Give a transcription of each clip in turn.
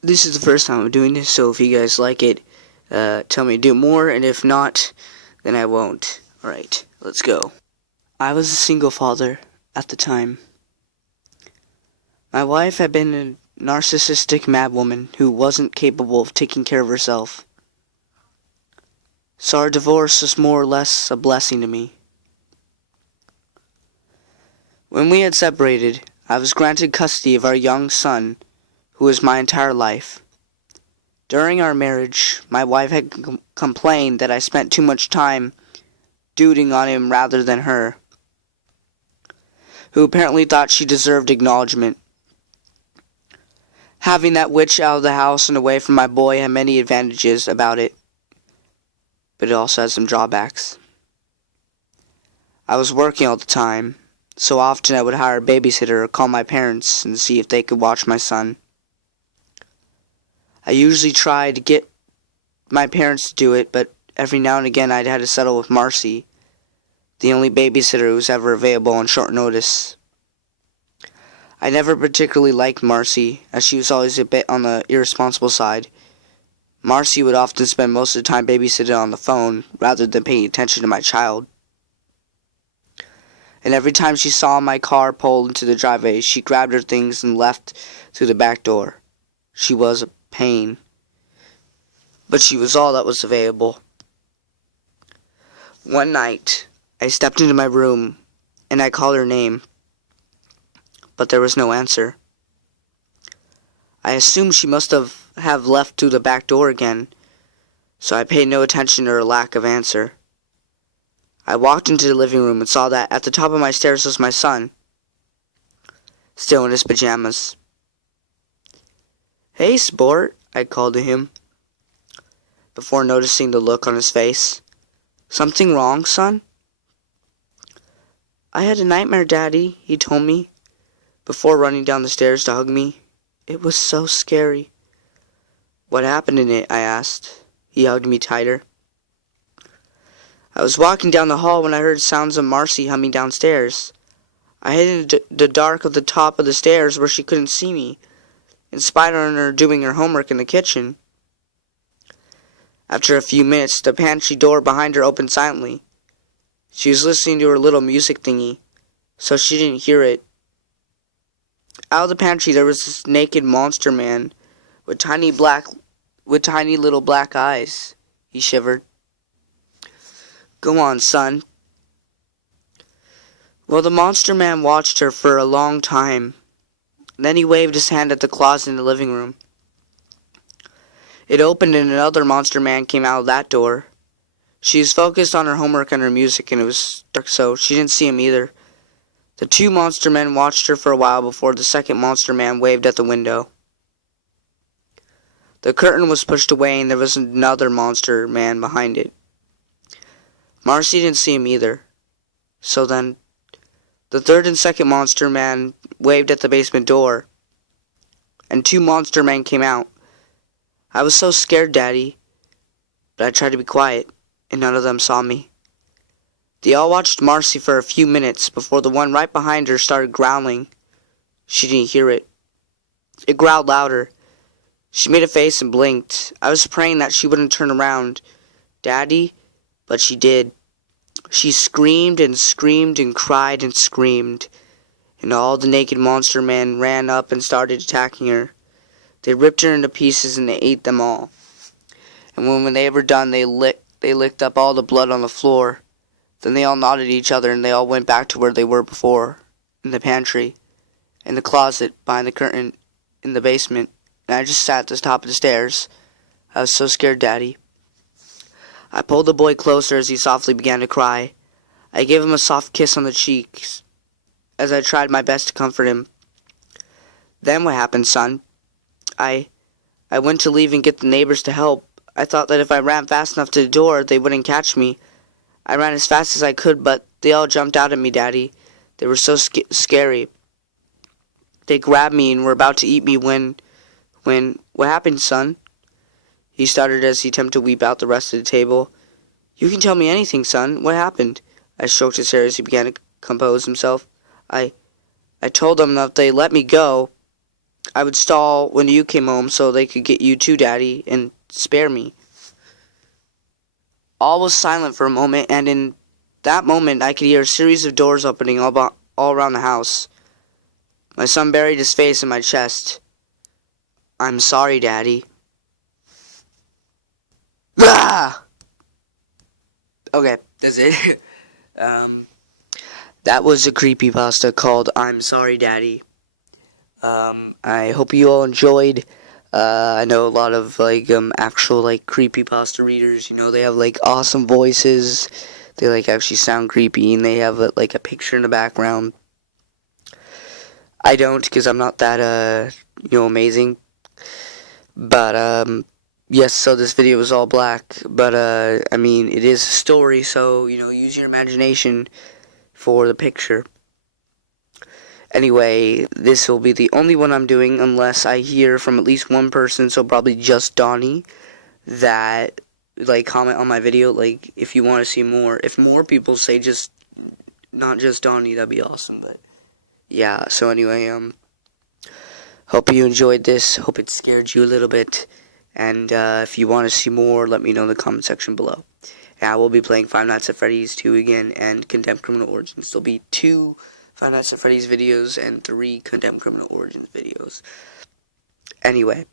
This is the first time I'm doing this, so if you guys like it, tell me to do more, and if not, then I won't. Alright, let's go. I was a single father at the time. My wife had been a narcissistic madwoman who wasn't capable of taking care of herself. So our divorce was more or less a blessing to me. When we had separated, I was granted custody of our young son, who was my entire life. During our marriage, my wife had complained that I spent too much time doting on him rather than her, who apparently thought she deserved acknowledgement. Having that witch out of the house and away from my boy had many advantages about it, but it also had some drawbacks. I was working all the time, so often I would hire a babysitter or call my parents and see if they could watch my son. I usually tried to get my parents to do it, but every now and again I'd had to settle with Marcy, the only babysitter who was ever available on short notice. I never particularly liked Marcy, as she was always a bit on the irresponsible side. Marcy would often spend most of the time babysitting on the phone, rather than paying attention to my child. And every time she saw my car pull into the driveway, she grabbed her things and left through the back door. She was a pain, but she was all that was available. One night, I stepped into my room, and I called her name, but there was no answer. I assumed she must have left through the back door again, so I paid no attention to her lack of answer. I walked into the living room and saw that at the top of my stairs was my son, still in his pajamas. "Hey, sport," I called to him, before noticing the look on his face. "Something wrong, son?" "I had a nightmare, Daddy," he told me, before running down the stairs to hug me. "It was so scary." "What happened in it?" I asked. He hugged me tighter. "I was walking down the hall when I heard sounds of Marcy humming downstairs. I hid in the dark of the top of the stairs where she couldn't see me, in spite of her doing her homework in the kitchen. After a few minutes, the pantry door behind her opened silently. She was listening to her little music thingy, so she didn't hear it. Out of the pantry there was this naked monster man with tiny little black eyes." He shivered. "Go on, son." Well, the monster man watched her for a long time. Then he waved his hand at the closet in the living room. It opened and another monster man came out of that door. She was focused on her homework and her music, and it was dark, so she didn't see him either. The two monster men watched her for a while before the second monster man waved at the window. The curtain was pushed away and there was another monster man behind it. Marcy didn't see him either. So then, the third and second monster man waved at the basement door, and two monster men came out. I was so scared, Daddy, but I tried to be quiet, and none of them saw me. They all watched Marcy for a few minutes before the one right behind her started growling. She didn't hear it. It growled louder. She made a face and blinked. I was praying that she wouldn't turn around, Daddy, but she did. She screamed and screamed and cried and screamed, and all the naked monster men ran up and started attacking her. They ripped her into pieces and they ate them all. And when they were done, they licked up all the blood on the floor. Then they all nodded at each other and they all went back to where they were before, in the pantry, in the closet, behind the curtain, in the basement. And I just sat at the top of the stairs. I was so scared, Daddy. I pulled the boy closer as he softly began to cry. I gave him a soft kiss on the cheeks, as I tried my best to comfort him. "Then what happened, son?" I went to leave and get the neighbors to help. I thought that if I ran fast enough to the door, they wouldn't catch me. I ran as fast as I could, but they all jumped out at me, Daddy. They were so scary. They grabbed me and were about to eat me when... What happened, son?" He started as he attempted to weep out the rest of the table. "You can tell me anything, son. What happened?" I stroked his hair as he began to compose himself. I told them that if they let me go, I would stall when you came home so they could get you too, Daddy, and spare me. All was silent for a moment, and in that moment I could hear a series of doors opening all around the house. My son buried his face in my chest. I'm sorry, Daddy. Ah! Okay, that's it. That was a creepypasta called I'm Sorry, Daddy. I hope you all enjoyed. I know a lot of actual creepypasta readers. You know, they have awesome voices. They actually sound creepy, and they have a picture in the background. I don't, because I'm not that amazing. But yes, so this video is all black. But I mean, it is a story, so use your imagination for the picture. Anyway, this will be the only one I'm doing unless I hear from at least one person, so probably just Donnie, that comment on my video if you want to see more. If more people say not just Donnie, that'd be awesome. But yeah, so anyway, hope you enjoyed this. Hope it scared you a little bit. And if you want to see more, let me know in the comment section below. And I will be playing Five Nights at Freddy's 2 again, and Condemned Criminal Origins. There'll be 2 Five Nights at Freddy's videos and 3 Condemned Criminal Origins videos. Anyway,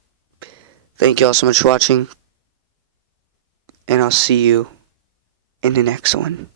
thank you all so much for watching, and I'll see you in the next one.